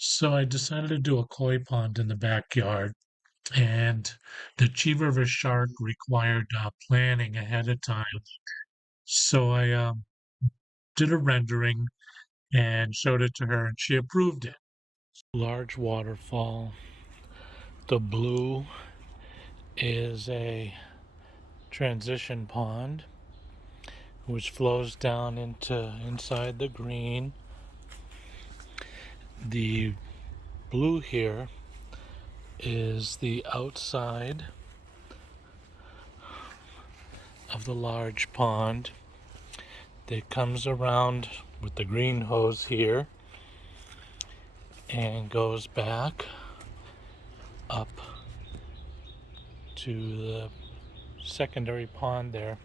So I decided to do a koi pond in the backyard, and the Chi River shark required planning ahead of time. So I did a rendering and showed it to her, and she approved it. Large waterfall. The blue is a transition pond which flows down into inside the green. The blue here is the outside of the large pond that comes around with the green hose here and goes back up to the secondary pond there.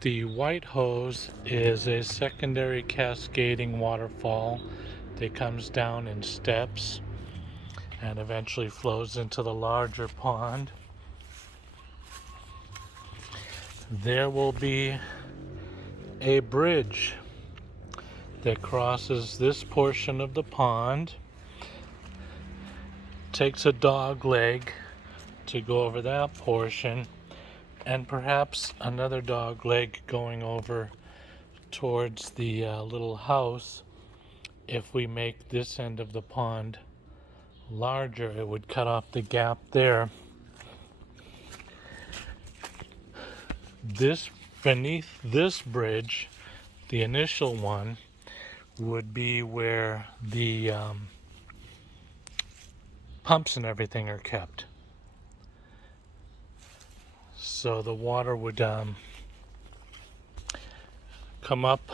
The white hose is a secondary cascading waterfall that comes down in steps and eventually flows into the larger pond. There will be a bridge that crosses this portion of the pond, takes a dog leg to go over that portion, and perhaps another dog leg going over towards the little house. If we make this end of the pond larger, it would cut off the gap there. This beneath this bridge, the initial one, would be where the pumps and everything are kept. So the water would come up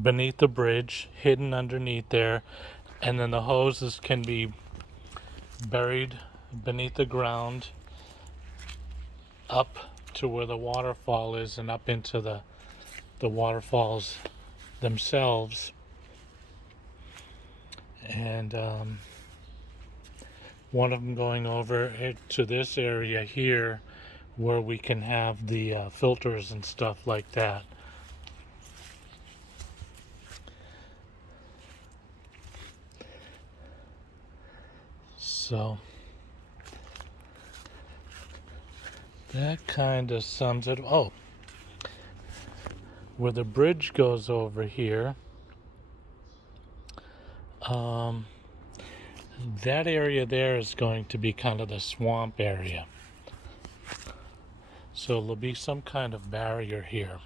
beneath the bridge, hidden underneath there, and then the hoses can be buried beneath the ground up to where the waterfall is and up into the waterfalls themselves. And one of them going over to this area here where we can have the filters and stuff like that. So that kind of sums it. Oh, where the bridge goes over here, that area there is going to be kind of the swamp area. So there'll be some kind of barrier here.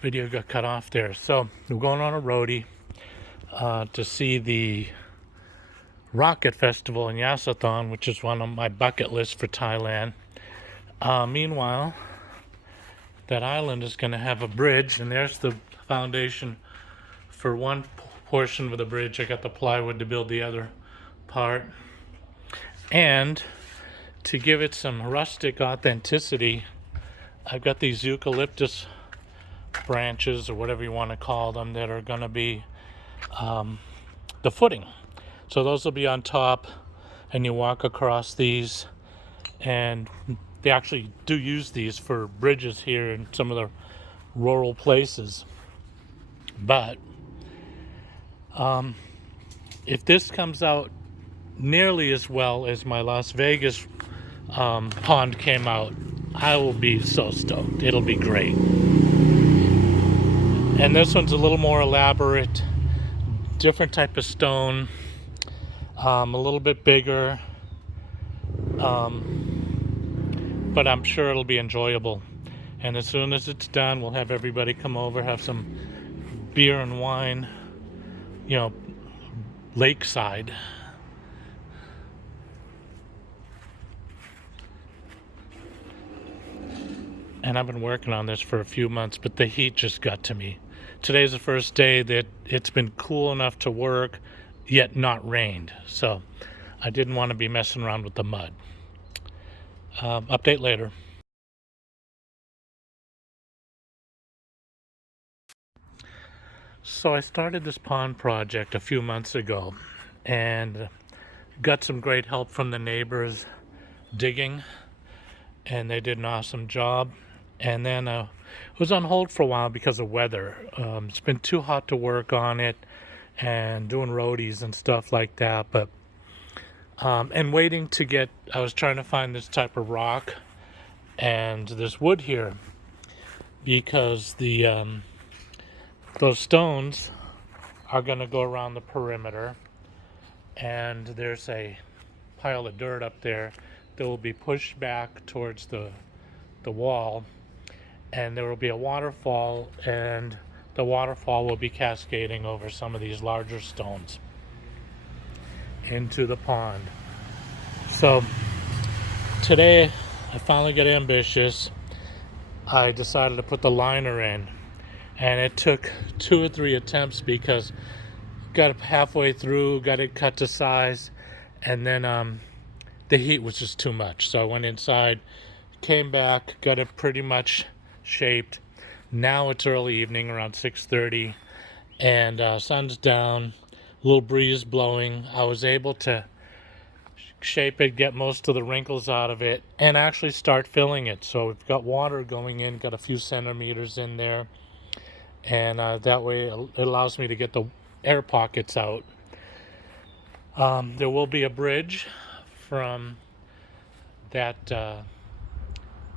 Video got cut off there. So we're going on a roadie to see the Rocket Festival in Yasothon, which is one on my bucket list for Thailand. Meanwhile, that island is going to have a bridge, and there's the foundation for one portion of the bridge. I got the plywood to build the other part. And to give it some rustic authenticity, I've got these eucalyptus branches, or whatever you want to call them, that are going to be the footing. So those will be on top, and you walk across these, and they actually do use these for bridges here in some of the rural places. But if this comes out nearly as well as my Las Vegas pond came out, I will be so stoked. It'll be great. And this one's a little more elaborate, different type of stone, a little bit bigger, but I'm sure it'll be enjoyable. And as soon as it's done, we'll have everybody come over, have some beer and wine, lakeside. And I've been working on this for a few months, but the heat just got to me. Today's the first day that it's been cool enough to work, yet not rained. So I didn't want to be messing around with the mud. Update later. So I started this pond project a few months ago and got some great help from the neighbors digging, and they did an awesome job. And then it was on hold for a while because of weather. It's been too hot to work on it and doing roadies and stuff like that. But and waiting to get, I was trying to find this type of rock and this wood here, because the those stones are going to go around the perimeter, and there's a pile of dirt up there that will be pushed back towards the wall, and there will be a waterfall, and the waterfall will be cascading over some of these larger stones into the pond. So today I finally got ambitious. I decided to put the liner in, and it took 2 or 3 attempts because got it halfway through, got it cut to size, and then the heat was just too much. So I went inside, came back, got it pretty much shaped. Now it's early evening, around 6:30, and sun's down, a little breeze blowing. I was able to shape it, get most of the wrinkles out of it, and actually start filling it. So we've got water going in, got a few centimeters in there, and that way it allows me to get the air pockets out. There will be a bridge from that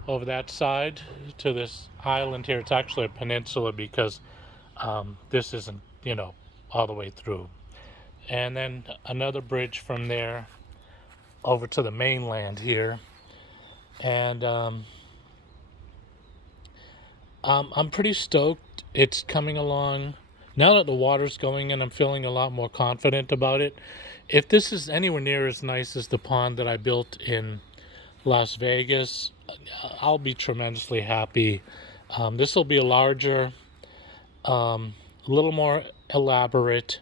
over that side to this island here. It's actually a peninsula because this isn't, all the way through. And then another bridge from there over to the mainland here. And I'm pretty stoked. It's coming along. Now that the water's going in, I'm feeling a lot more confident about it. If this is anywhere near as nice as the pond that I built in Las Vegas, I'll be tremendously happy. This will be larger, a little more elaborate,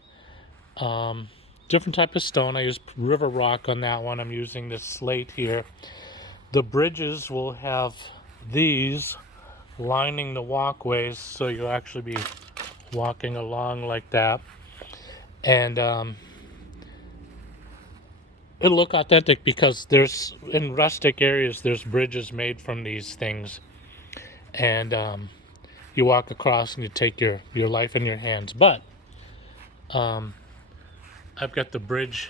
different type of stone. I used river rock on that one. I'm using this slate here. The bridges will have these lining the walkways, so you'll actually be walking along like that, and it'll look authentic because there's, in rustic areas, there's bridges made from these things, and you walk across and you take your life in your hands. But I've got the bridge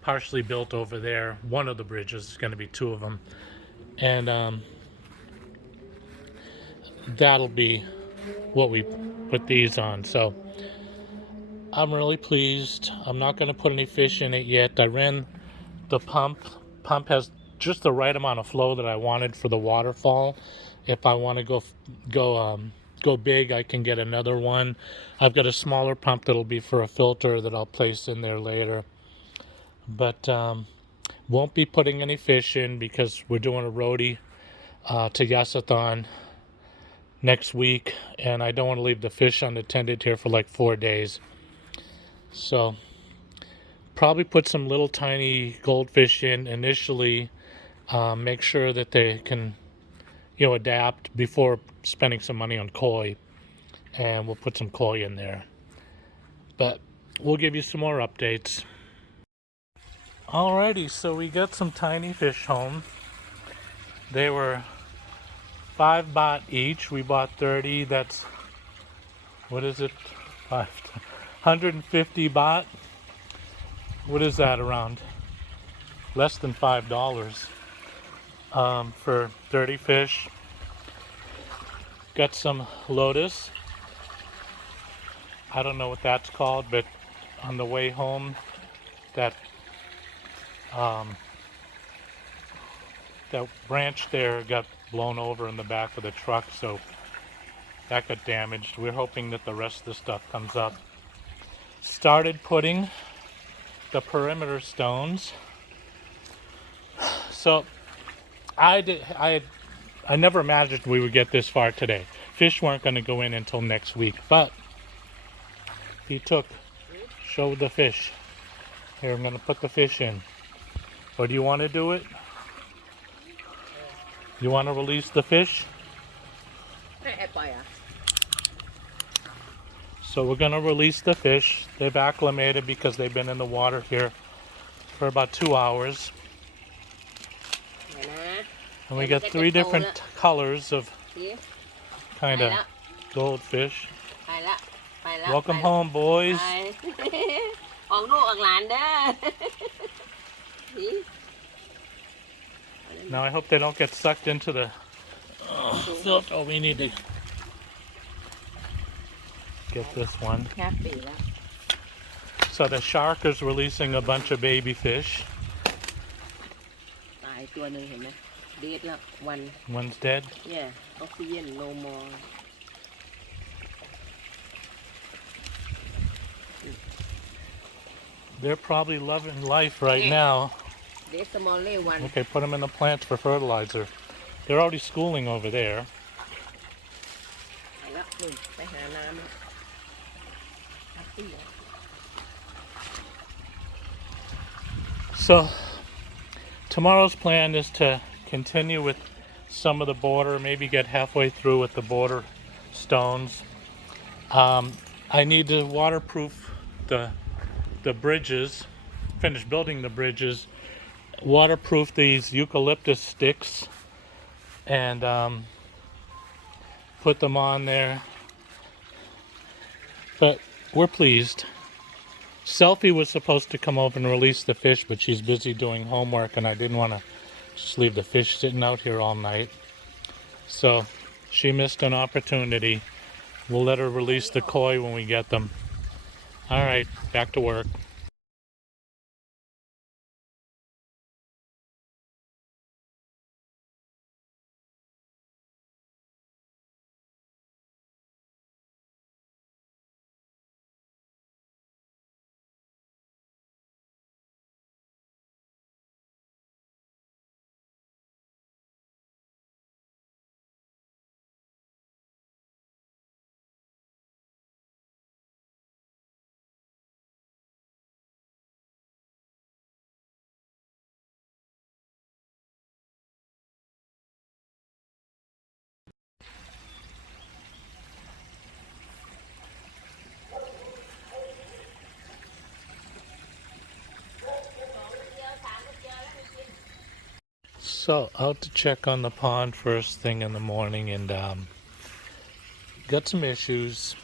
partially built over there. One of the bridges is going to be 2 of them, and that'll be what we put these on. So I'm really pleased. I'm not going to put any fish in it yet. I ran the pump. Pump has just the right amount of flow that I wanted for the waterfall. If I want to go go big, I can get another one. I've got a smaller pump that'll be for a filter that I'll place in there later. But won't be putting any fish in because we're doing a roadie to Yasathon next week, and I don't want to leave the fish unattended here for like 4 days. So probably put some little tiny goldfish in initially, make sure that they can, adapt before spending some money on koi, and we'll put some koi in there. But we'll give you some more updates. Alrighty, so we got some tiny fish home. They were 5 baht each. We bought 30. That's, what is it? 150 baht. What is that, around? Less than $5 for 30 fish. Got some lotus. I don't know what that's called, but on the way home, that that branch there got blown over in the back of the truck, so that got damaged. We're hoping that the rest of the stuff comes up. Started putting the perimeter stones. So I never imagined we would get this far today. Fish weren't going to go in until next week, but he showed the fish. Here, I'm going to put the fish in. Or do you want to do it? You want to release the fish? So we're going to release the fish. They've acclimated because they've been in the water here for about 2 hours. And we got 3 different colors of kind of goldfish. Welcome home, boys. Now I hope they don't get sucked into the filter. Oh, we need to get this one. So the shark is releasing a bunch of baby fish. One's dead? Yeah, oxygen no more. They're probably loving life right now. There's only one. Okay, put them in the plants for fertilizer. They're already schooling over there. So tomorrow's plan is to continue with some of the border, maybe get halfway through with the border stones. I need to waterproof the bridges, finish building the bridges, waterproof these eucalyptus sticks, and put them on there. But we're pleased. Selfie was supposed to come over and release the fish, but she's busy doing homework, and I didn't want to just leave the fish sitting out here all night. So she missed an opportunity. We'll let her release the koi when we get them. All right, back to work. So out to check on the pond first thing in the morning, and got some issues.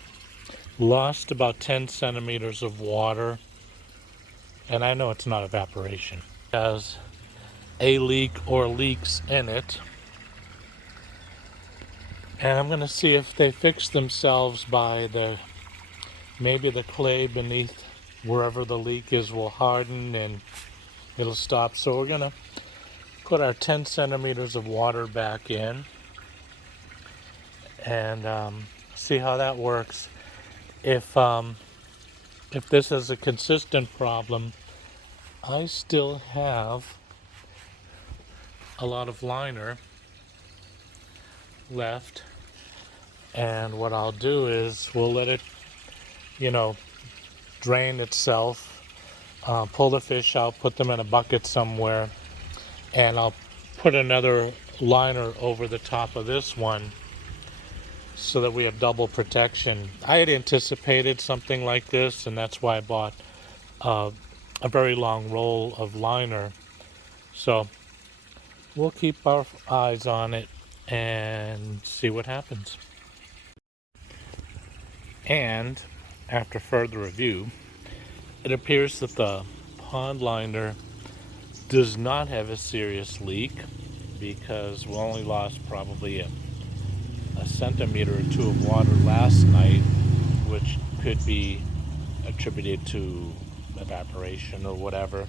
Lost about 10 centimeters of water, and I know it's not evaporation. It has a leak or leaks in it, and I'm gonna see if they fix themselves by maybe the clay beneath wherever the leak is will harden and it'll stop. So we're gonna put our 10 centimeters of water back in, and see how that works. If this is a consistent problem, I still have a lot of liner left, and what I'll do is we'll let it, drain itself, pull the fish out, put them in a bucket somewhere, and I'll put another liner over the top of this one so that we have double protection. I had anticipated something like this, and that's why I bought a very long roll of liner. So we'll keep our eyes on it and see what happens. And after further review, it appears that the pond liner does not have a serious leak, because we only lost probably a centimeter or two of water last night, which could be attributed to evaporation or whatever.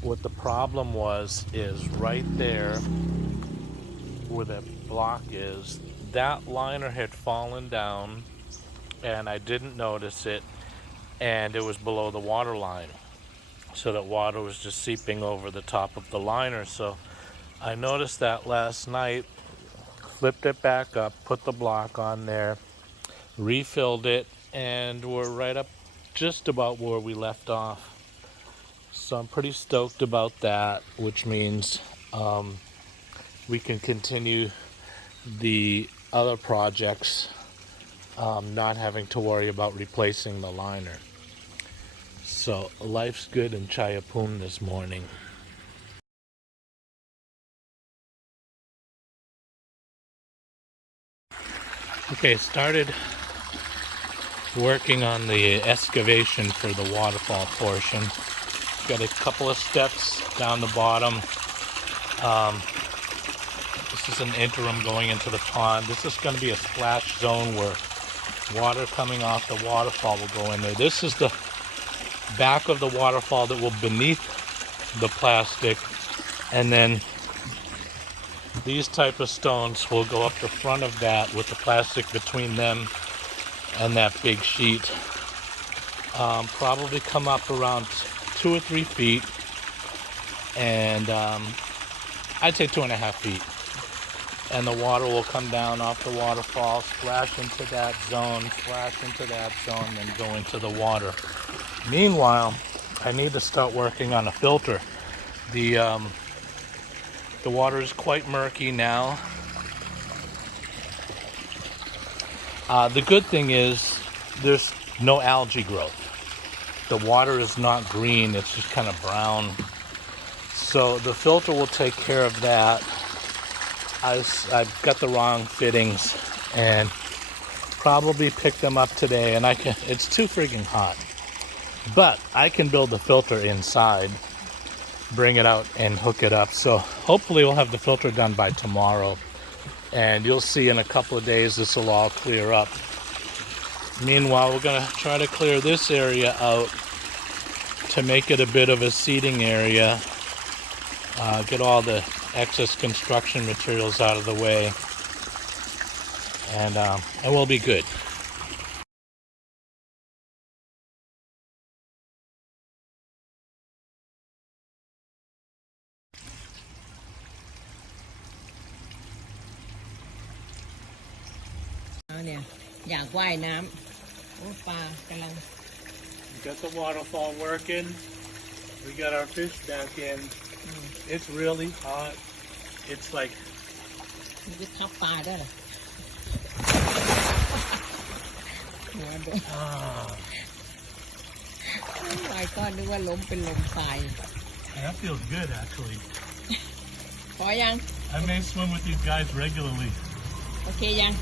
What the problem was is right there where that block is, that liner had fallen down and I didn't notice it, and it was below the water line, so that water was just seeping over the top of the liner. So I noticed that last night, flipped it back up, put the block on there, refilled it, and we're right up just about where we left off. So I'm pretty stoked about that, which means we can continue the other projects, not having to worry about replacing the liner. So life's good in Chayapun this morning. Okay, started working on the excavation for the waterfall portion. Got a couple of steps down the bottom. This is an interim going into the pond. This is going to be a splash zone where water coming off the waterfall will go in there. This is the back of the waterfall that will beneath the plastic, and then these type of stones will go up the front of that with the plastic between them and that big sheet. Probably come up around 2 or 3 feet, and I'd say 2.5 feet. And the water will come down off the waterfall, splash into that zone, and go into the water. Meanwhile, I need to start working on a filter. The water is quite murky now. The good thing is there's no algae growth. The water is not green, it's just kind of brown. So the filter will take care of that. I've got the wrong fittings and probably pick them up today, and it's too friggin' hot. But I can build the filter inside, bring it out and hook it up. So hopefully we'll have the filter done by tomorrow, and you'll see in a couple of days this will all clear up. Meanwhile, we're going to try to clear this area out to make it a bit of a seating area, get all the excess construction materials out of the way, and we'll be good. We got the waterfall working. We got our fish back in. It's really hot. It's like... Oh my god นึกว่าล้มเป็นลมตาย That feels good, actually. พอยัง I may swim with these guys regularly. โอเคยัง